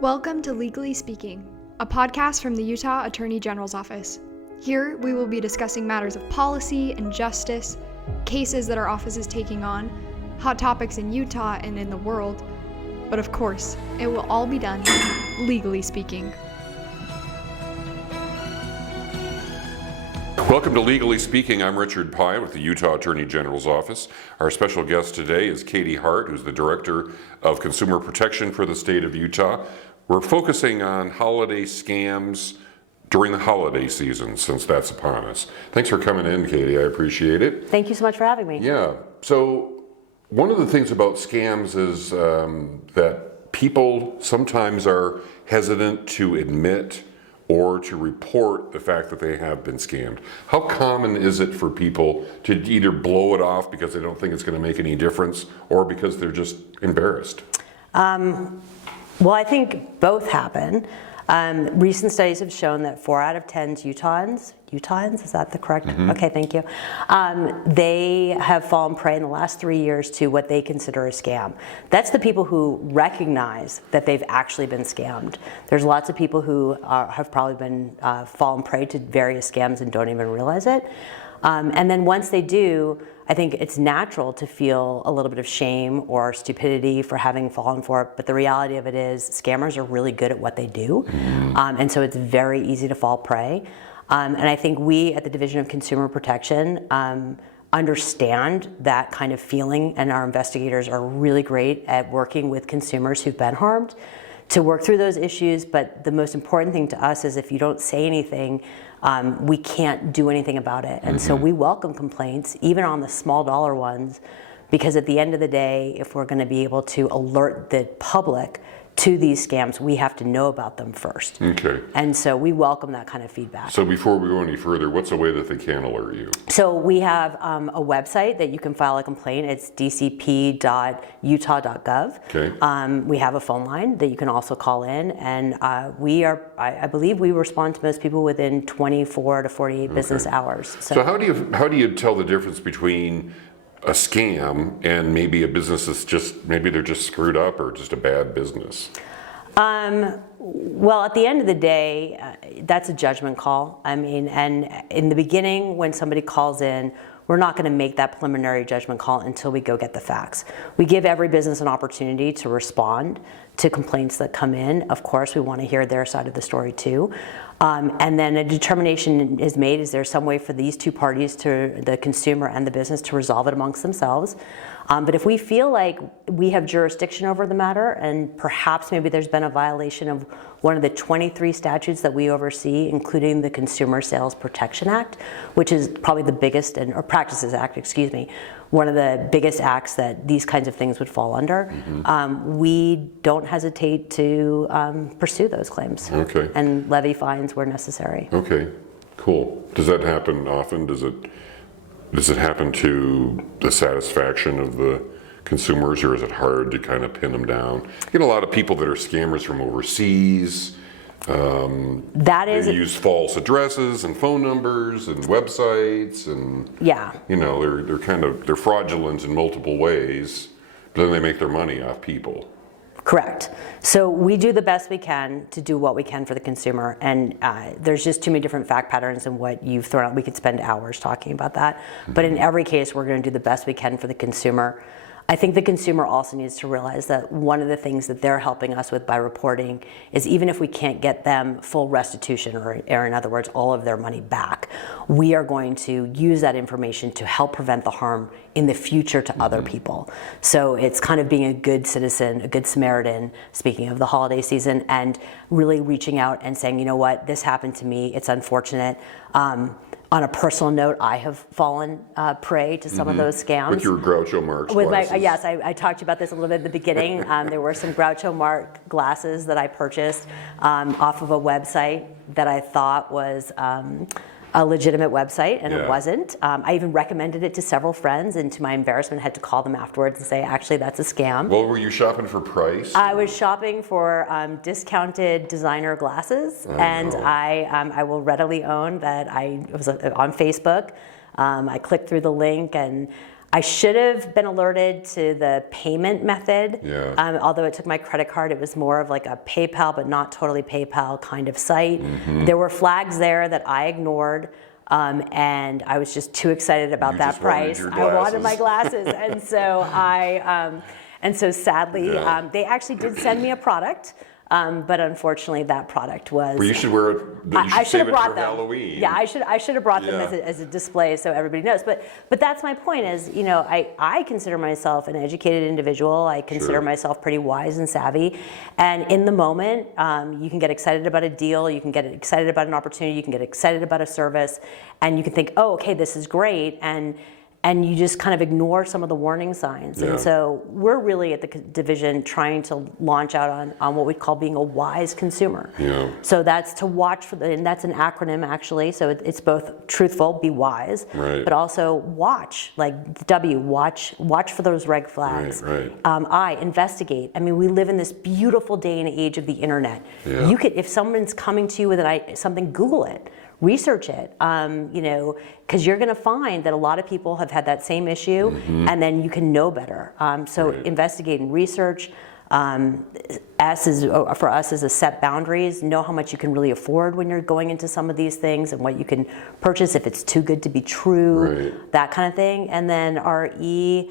Welcome to Legally Speaking, a podcast from the Utah Attorney General's Office. Here, we will be discussing matters of policy and justice, cases that our office is taking on, hot topics in Utah and in the world, but of course, it will all be done legally speaking. Welcome to Legally Speaking. I'm Richard Piatt with the Utah Attorney General's Office. Our special guest today is Katherine Hart, who's the Director of Consumer Protection for the state of Utah. We're focusing on holiday scams during the holiday season, since that's upon us. Thanks for coming in, Katie. I appreciate it. Thank you so much for having me. Yeah. So one of the things about scams is that people sometimes are hesitant to admit or to report the fact that they have been scammed. How common is it for people to either blow it off because they don't think it's going to make any difference, or because they're just embarrassed? Well, I think both happen. Recent studies have shown that 4 out of 10 Utahns, is that the correct? Mm-hmm. Okay, thank you. They have fallen prey in the last 3 years to what they consider a scam. That's the people who recognize that they've actually been scammed. There's lots of people who have probably been fallen prey to various scams and don't even realize it. And then once they do, I think it's natural to feel a little bit of shame or stupidity for having fallen for it, but the reality of it is scammers are really good at what they do, and so it's very easy to fall prey. And I think we at the Division of Consumer Protection understand that kind of feeling, and our investigators are really great at working with consumers who've been harmed to work through those issues. But the most important thing to us is if you don't say anything, we can't do anything about it. And so we welcome complaints, even on the small dollar ones, because at the end of the day, if we're going to be able to alert the public to these scams, we have to know about them first. Okay. And so we welcome that kind of feedback. So before we go any further, what's a way that they can alert you? So we have a website that you can file a complaint. It's dcp.utah.gov. Okay. We have a phone line that you can also call in, and I believe we respond to most people within 24 to 48 business hours. So how do you tell the difference between a scam and maybe a business that's maybe they're just screwed up, or just a bad business? Well, at the end of the day, that's a judgment call. I mean, and in the beginning, when somebody calls in, we're not going to make that preliminary judgment call until we go get the facts. We give every business an opportunity to respond to complaints that come in. Of course, we want to hear their side of the story too. And then a determination is made, is there some way for these two parties, to the consumer and the business, to resolve it amongst themselves? But if we feel like we have jurisdiction over the matter, and perhaps maybe there's been a violation of one of the 23 statutes that we oversee, including the Consumer Sales Protection Act, which is probably the biggest, or Practices Act, excuse me, one of the biggest acts that these kinds of things would fall under, we don't hesitate to pursue those claims. Okay. And levy fines where necessary. Okay, cool. Does that happen often? Does it happen to the satisfaction of the consumers, or is it hard to kind of pin them down? You get a lot of people that are scammers from overseas. They use false addresses and phone numbers and websites, and they're fraudulent in multiple ways, but then they make their money off people. Correct. So we do the best we can to do what we can for the consumer, and there's just too many different fact patterns in what you've thrown out. We could spend hours talking about that, but in every case, we're going to do the best we can for the consumer. I think the consumer also needs to realize that one of the things that they're helping us with by reporting is, even if we can't get them full restitution, or in other words, all of their money back, we are going to use that information to help prevent the harm in the future to other people. So it's kind of being a good citizen, a good Samaritan, speaking of the holiday season, and really reaching out and saying, you know what, this happened to me, it's unfortunate. On a personal note, I have fallen prey to some of those scams. With your Groucho Marx glasses. Yes, I talked to you about this a little bit at the beginning. There were some Groucho Marx glasses that I purchased off of a website that I thought was a legitimate website, and it wasn't. I even recommended it to several friends, and to my embarrassment had to call them afterwards and say, actually, that's a scam. Well, were you shopping for price? I was shopping for discounted designer glasses, I will readily own that I was on Facebook. I clicked through the link, and I should have been alerted to the payment method. Yeah. Although it took my credit card, it was more of like a PayPal, but not totally PayPal kind of site. There were flags there that I ignored. And I was just too excited about You that just wanted price. your I wanted glasses. my glasses, and so sadly, they actually did send me a product. But unfortunately, that product was. Well, you should wear it. You should I should save have it brought for them. Halloween. Yeah, I should have brought them Yeah. as a display so everybody knows. But that's my point. Is I consider myself an educated individual. I consider Sure. myself pretty wise and savvy. And in the moment, you can get excited about a deal. You can get excited about an opportunity. You can get excited about a service, and you can think, oh, okay, this is great. And you just kind of ignore some of the warning signs. Yeah. And so we're really at the division trying to launch out on what we call being a wise consumer. Yeah. So that's to watch for and that's an acronym actually. So it's both truthful, be wise, Right. but also watch, like W, watch for those red flags. Right. I, investigate. I mean, we live in this beautiful day and age of the internet. Yeah. You could, if someone's coming to you with something, Google it. Research it, because you're going to find that a lot of people have had that same issue, and then you can know better. So Right. investigate and research. For us is a set boundaries. Know how much you can really afford when you're going into some of these things, and what you can purchase if it's too good to be true, Right. that kind of thing. And then our E.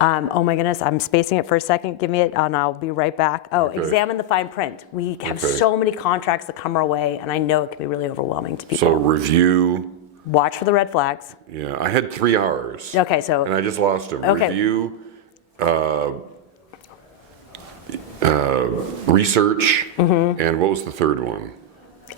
Oh my goodness, I'm spacing it for a second. Give me it, and I'll be right back. Oh, Okay. examine the fine print. We have Okay. so many contracts that come our way, and I know it can be really overwhelming to people. So review. Watch for the red flags. Yeah, I had 3 R's. Okay, so And I just lost them. Okay. Review, research, and what was the third one?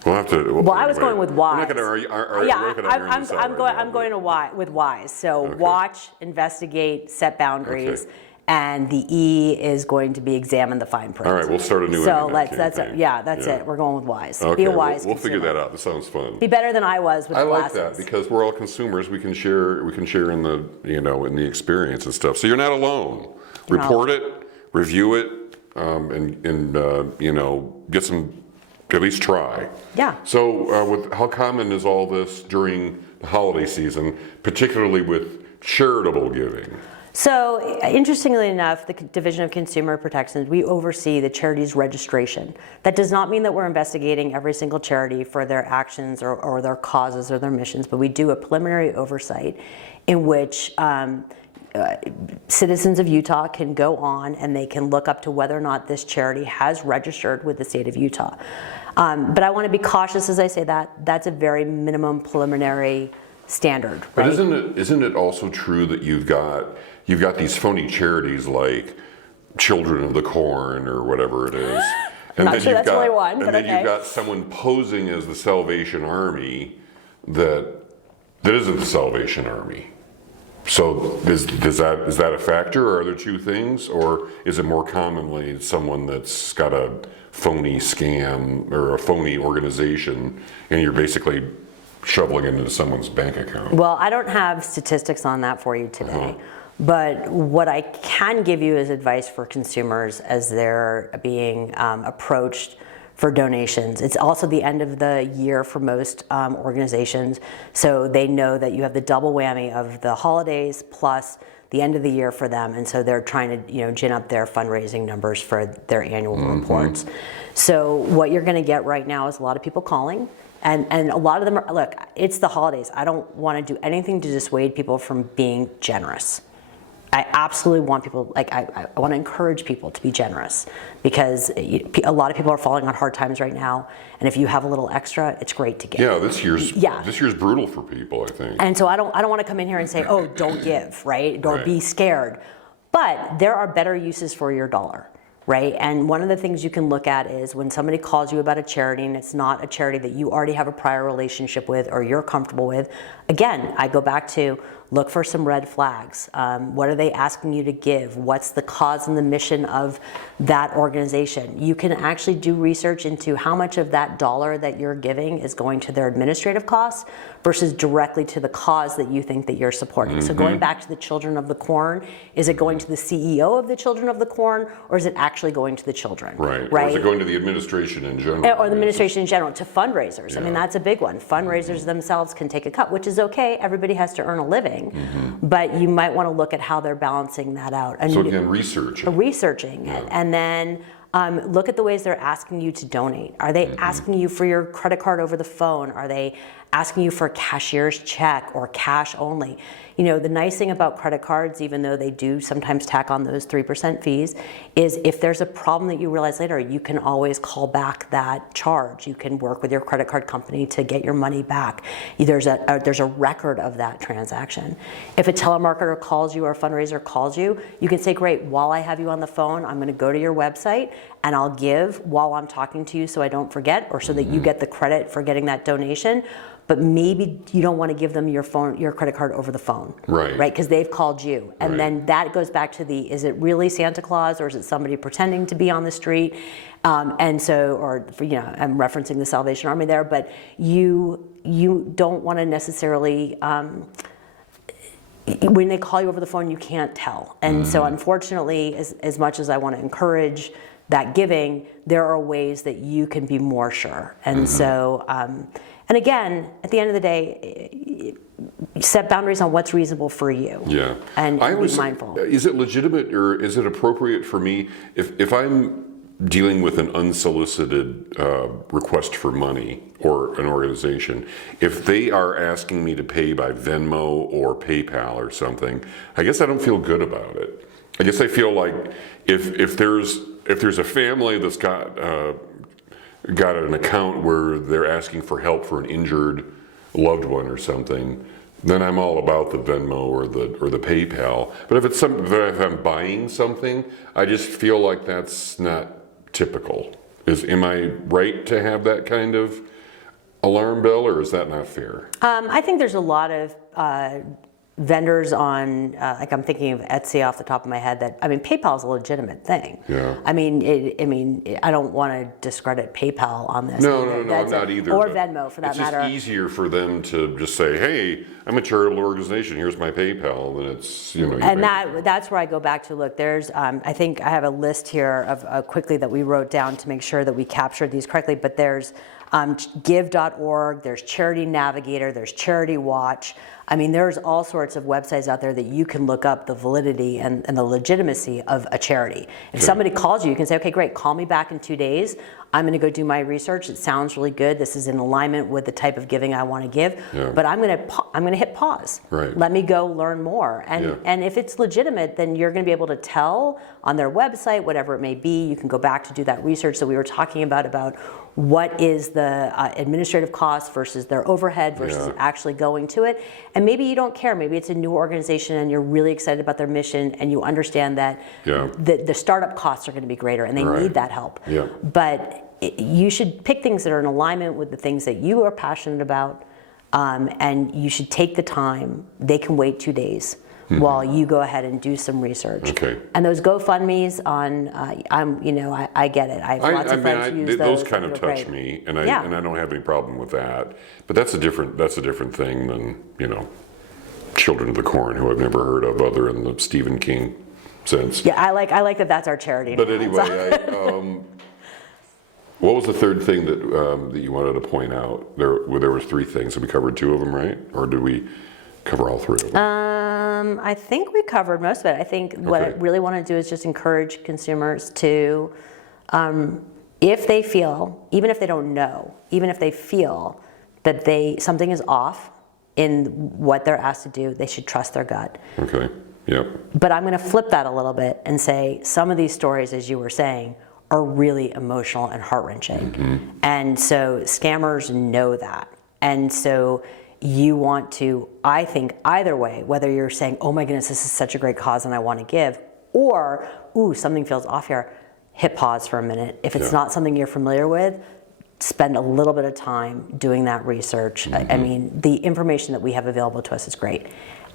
We'll have to. Well, I was going with wise. We're not going to argue. Yeah, we're not gonna iron this out I'm right going. now, I'm going but- to with wise. So Okay. watch, investigate, set boundaries, Okay. and the E is going to be examine the fine print. All right, we'll start a new So internet that's it. campaign. Yeah, that's Yeah. it. We're going with wise. Okay, Be a wise. we'll figure consumer. that out. This sounds fun. Be better than I was with I the like glasses. that because we're all consumers. We can share. We can share in the in the experience and stuff. So you're not alone. Report it, review it, and get some. At least try. Yeah. So with how common is all this during the holiday season, particularly with charitable giving? So, interestingly enough, the Division of Consumer Protections, we oversee the charity's registration. That does not mean that we're investigating every single charity for their actions or their causes or their missions, but we do a preliminary oversight in which citizens of Utah can go on and they can look up to whether or not this charity has registered with the state of Utah. But I want to be cautious as I say that. That's a very minimum preliminary standard. But right? isn't it also true that you've got these phony charities like Children of the Corn or whatever it is, and Not then sure you've that's got only one, but then okay. you've got someone posing as the Salvation Army that isn't the Salvation Army. So is that a factor, or are there two things, or is it more commonly someone that's got a phony scam or a phony organization, and you're basically shoveling it into someone's bank account? Well, I don't have statistics on that for you today, but what I can give you is advice for consumers as they're being approached for donations. It's also the end of the year for most organizations, so they know that you have the double whammy of the holidays plus the end of the year for them, and so they're trying to gin up their fundraising numbers for their annual reports. So what you're going to get right now is a lot of people calling. And a lot of them are, look, it's the holidays. I don't want to do anything to dissuade people from being generous. I absolutely want people, I want to encourage people to be generous because a lot of people are falling on hard times right now. And if you have a little extra, it's great to give. Yeah, this year's brutal for people, I think. And so I don't want to come in here and say, oh, don't give, right? Or Right. be scared. But there are better uses for your dollar. Right? And one of the things you can look at is when somebody calls you about a charity and it's not a charity that you already have a prior relationship with or you're comfortable with, again, I go back to look for some red flags. What are they asking you to give? What's the cause and the mission of that organization? You can actually do research into how much of that dollar that you're giving is going to their administrative costs versus directly to the cause that you think that you're supporting. So going back to the Children of the Corn, is it going to the CEO of the Children of the Corn, or is it actually going to the children? Right. Or is it going to the administration in general? Or the administration in general, to fundraisers. I mean, Yeah. that's a big one. Fundraisers themselves can take a cut, which is okay. Everybody has to earn a living. thing, but you might want to look at how they're balancing that out. And So again, researching it, and then look at the ways they're asking you to donate. Are they asking you for your credit card over the phone? Are they asking you for a cashier's check or cash only? You know, the nice thing about credit cards, even though they do sometimes tack on those 3% fees, is if there's a problem that you realize later, you can always call back that charge. You can work with your credit card company to get your money back. There's a record of that transaction. If a telemarketer calls you or a fundraiser calls you, you can say, great, while I have you on the phone, I'm going to go to your website and I'll give while I'm talking to you so I don't forget, or so that you get the credit for getting that donation. But maybe you don't want to give them your credit card over the phone, right? Because they've called you, and then that goes back to is it really Santa Claus or is it somebody pretending to be on the street? And so, I'm referencing the Salvation Army there, but you don't want to necessarily. When they call you over the phone, you can't tell, and so unfortunately, as much as I want to encourage that giving, there are ways that you can be more sure, and so. And again, at the end of the day, set boundaries on what's reasonable for you. Yeah. And be mindful. Is it legitimate or is it appropriate for me if I'm dealing with an unsolicited request for money or an organization, if they are asking me to pay by Venmo or PayPal or something, I guess I don't feel good about it. I guess I feel like if there's a family that's got an account where they're asking for help for an injured loved one or something, then I'm all about the Venmo or the PayPal. But if it's something that if I'm buying something, I just feel like that's not typical. Am I right to have that kind of alarm bell, or is that not fair? I think there's a lot of vendors on, like I'm thinking of Etsy off the top of my head, PayPal is a legitimate thing. Yeah. I don't want to discredit PayPal on this. No, I'm not either. Or Venmo, for that matter. It's just easier for them to just say, hey, I'm a charitable organization, here's my PayPal, than it's, And that's where I go back to, look, there's, I think I have a list here of quickly that we wrote down to make sure that we captured these correctly, but there's give.org, there's Charity Navigator, there's Charity Watch. There's all sorts of websites out there that you can look up the validity and the legitimacy of a charity. If somebody calls you, you can say, okay, great, call me back in 2 days. I'm going to go do my research. It sounds really good. This is in alignment with the type of giving I want to give. Yeah. But I'm going to hit pause. Right. Let me go learn more. And if it's legitimate, then you're going to be able to tell on their website, whatever it may be. You can go back to do that research that we were talking about what is the administrative cost versus their overhead versus actually going to it. And maybe you don't care. Maybe it's a new organization and you're really excited about their mission and you understand that the startup costs are going to be greater and they need that help. Yeah. But you should pick things that are in alignment with the things that you are passionate about, and you should take the time. They can wait 2 days while you go ahead and do some research. Okay. And those GoFundMes on, I get it. I have lots of friends who use those kind of touch me, and I don't have any problem with that. But that's a different thing than Children of the Corn, who I've never heard of other than the Stephen King sense. Yeah, I like that. That's our charity. But anyway, what was the third thing that you wanted to point out? There was 3 things, and we covered 2 of them, right? Or did we cover all 3 of them? I think we covered most of it. I think what I really want to do is just encourage consumers to, if they feel, even if they don't know, even if they feel that something is off in what they're asked to do, they should trust their gut. Okay. Yep. But I'm going to flip that a little bit and say some of these stories, as you were saying, are really emotional and heart-wrenching. And so scammers know that. And so you want to, I think, either way, whether you're saying, oh my goodness, this is such a great cause and I want to give, or, ooh, something feels off here, hit pause for a minute. If it's not something you're familiar with, spend a little bit of time doing that research. The information that we have available to us is great.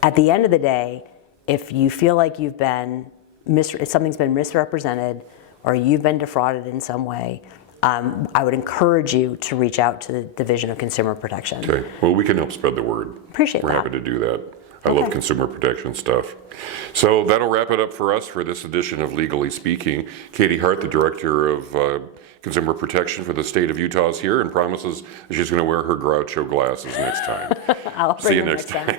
At the end of the day, if you feel like if something's been misrepresented or you've been defrauded in some way, I would encourage you to reach out to the Division of Consumer Protection. Okay. Well, we can help spread the word. Appreciate that. We're happy to do that. I love consumer protection stuff. So that'll wrap it up for us for this edition of Legally Speaking. Katie Hart, the Director of Consumer Protection for the state of Utah, is here and promises she's going to wear her Groucho glasses next time. I'll See you next time.